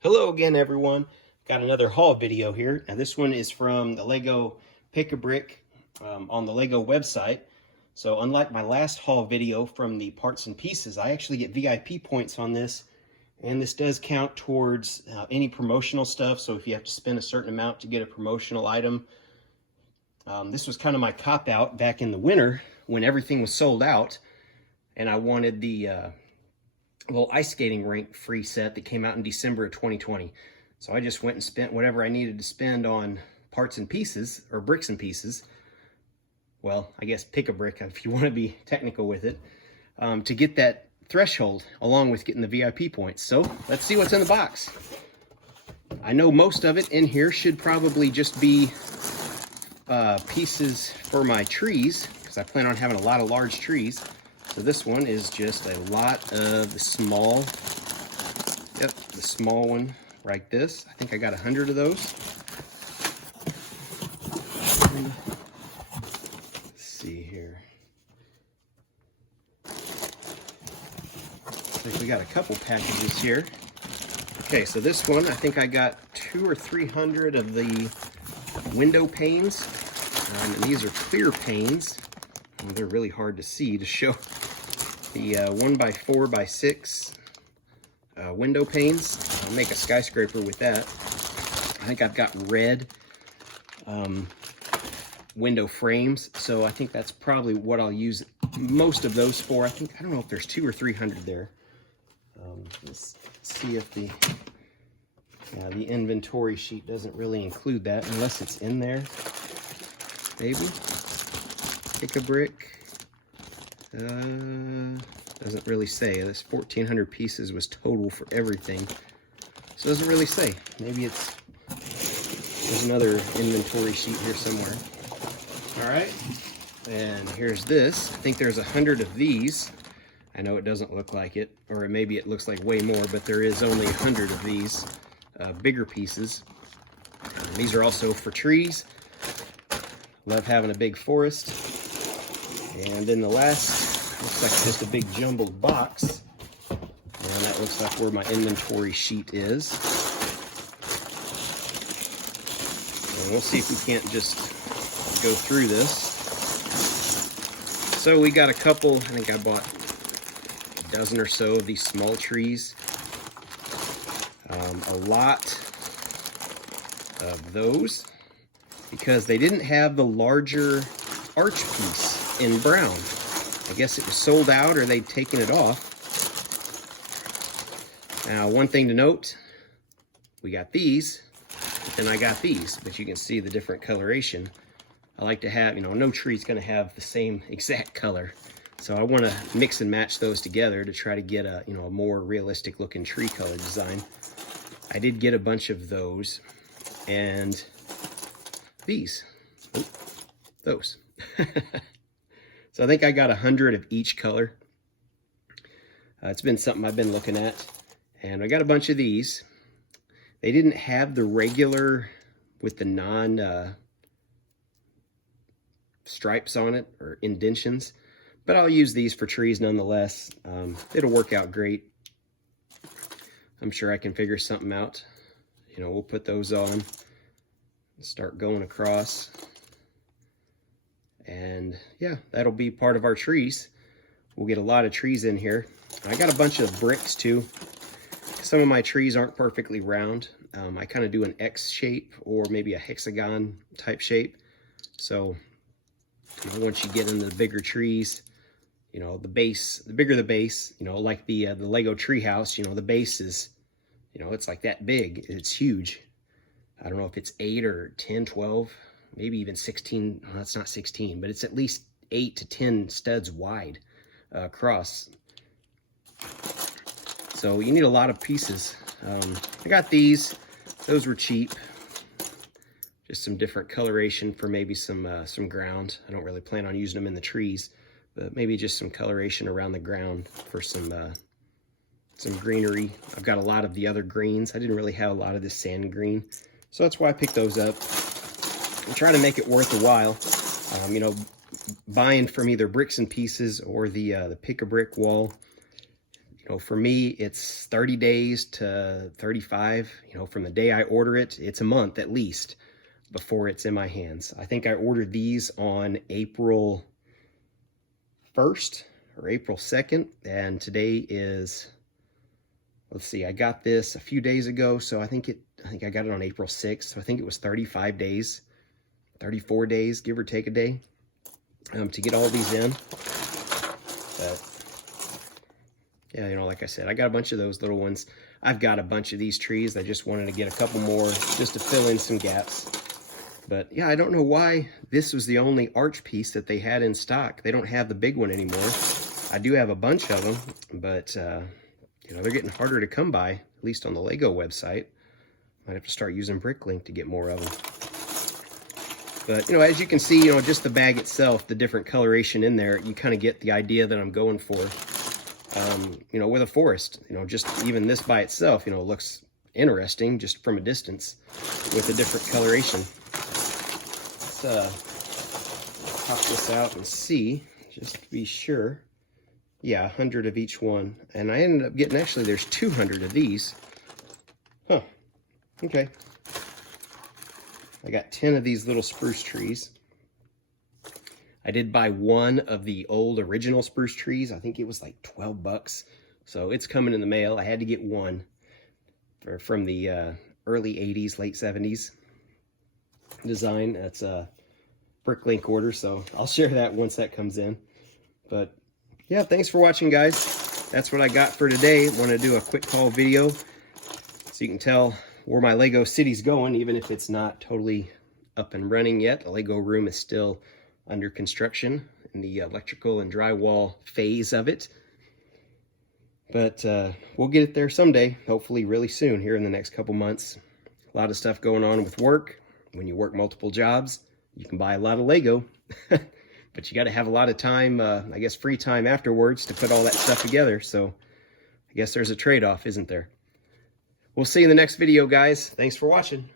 Hello again, everyone. Got another haul video here. Now this one is from the Lego Pick-a-Brick on the Lego website. So unlike my last haul video from the parts and pieces, I actually get VIP points on this, and this does count towards any promotional stuff. So if you have to spend a certain amount to get a promotional item, this was kind of my cop-out back in the winter when everything was sold out, and I wanted the little ice skating rink free set that came out in December of 2020. So I just went and spent whatever I needed to spend on parts and pieces, or bricks and pieces. Well, I guess pick a brick if you want to be technical with it, to get that threshold along with getting the VIP points. So let's see what's in the box. I know most of it in here should probably just be pieces for my trees, because I plan on having a lot of large trees. So this one is just a lot of the small, the small one like this. I think I got 100 of those. Let's see here. Looks like we got a couple packages here. Okay, so this one, I think I got 200 or 300 of the window panes. And these are clear panes. And they're really hard to see to show. The 1x4x6 window panes. I'll make a skyscraper with that. I think I've got red window frames, so I think that's probably what I'll use most of those for. I don't know if there's 200 or 300 there. Let's see if the inventory sheet doesn't really include that, unless it's in there. Maybe. Pick a brick. Doesn't really say. This 1,400 pieces was total for everything. So it doesn't really say. Maybe there's another inventory sheet here somewhere. All right. And here's this. I think there's 100 of these. I know it doesn't look like it, or maybe it looks like way more, but there is only 100 of these bigger pieces. These are also for trees. Love having a big forest. And then the last looks like just a big jumbled box. And that looks like where my inventory sheet is. And we'll see if we can't just go through this. So we got a couple, I think I bought a dozen or so of these small trees. A lot of those, because they didn't have the larger arch piece in brown. I guess it was sold out or they'd taken it off. Now, one thing to note, we got these, but then I got these, but you can see the different coloration. I like to have, no tree's gonna have the same exact color. So I wanna mix and match those together to try to get a, a more realistic looking tree color design. I did get a bunch of those, and these, those. So I think I got 100 of each color. It's been something I've been looking at, and I got a bunch of these. They didn't have the regular with the non stripes on it, or indentions, but I'll use these for trees nonetheless. It'll work out great. I'm sure I can figure something out. We'll put those on and start going across. And yeah, that'll be part of our trees. We'll get a lot of trees in here. I got a bunch of bricks too. Some of my trees aren't perfectly round. I kind of do an X shape or maybe a hexagon type shape. So once you get into the bigger trees, the base, the bigger the base, like the Lego tree house, the base is, it's like that big. It's huge. I don't know if it's 8 or 10, 12, maybe even 16. Well, that's not 16, but it's at least 8 to 10 studs wide across. So you need a lot of pieces. I got these. Those were cheap. Just some different coloration for maybe some ground. I don't really plan on using them in the trees, but maybe just some coloration around the ground for some greenery. I've got a lot of the other greens. I didn't really have a lot of this sand green, so that's why I picked those up. I'm trying to make it worth a while. Buying from either bricks and pieces or the pick-a-brick wall. You know, for me, it's 30 days to 35. You know, from the day I order it, it's a month at least before it's in my hands. I think I ordered these on April 1st or April 2nd, and today is, let's see, I got this a few days ago, so I think I got it on April 6th, so I think it was 35 days, 34 days, give or take a day, to get all these in. But yeah, you know, like I said, I got a bunch of those little ones. I've got a bunch of these trees. I just wanted to get a couple more just to fill in some gaps. But yeah, I don't know why this was the only arch piece that they had in stock. They don't have the big one anymore. I do have a bunch of them, but you know, they're getting harder to come by, at least on the Lego website. Might have to start using Bricklink to get more of them. But, you know, as you can see, you know, just the bag itself, the different coloration in there, you kind of get the idea that I'm going for. You know, with a forest, you know, just even this by itself, you know, looks interesting just from a distance with a different coloration. Let's pop this out and see, just to be sure. Yeah, 100 of each one. And I ended up getting, actually, there's 200 of these. Huh. Okay. I got 10 of these little spruce trees. I did buy one of the old original spruce trees. I think it was like 12 bucks. So it's coming in the mail. I had to get one from the early 80s, late 70s design. That's a Bricklink order, so I'll share that once that comes in. But yeah, thanks for watching, guys. That's what I got for today. Want to do a quick haul video so you can tell where my Lego city's going, even if it's not totally up and running yet. The Lego room is still under construction in the electrical and drywall phase of it. But we'll get it there someday, hopefully really soon here in the next couple months. A lot of stuff going on with work. When you work multiple jobs, you can buy a lot of Lego. But you got to have a lot of time, I guess free time afterwards to put all that stuff together. So I guess there's a trade-off, isn't there? We'll see you in the next video, guys. Thanks for watching.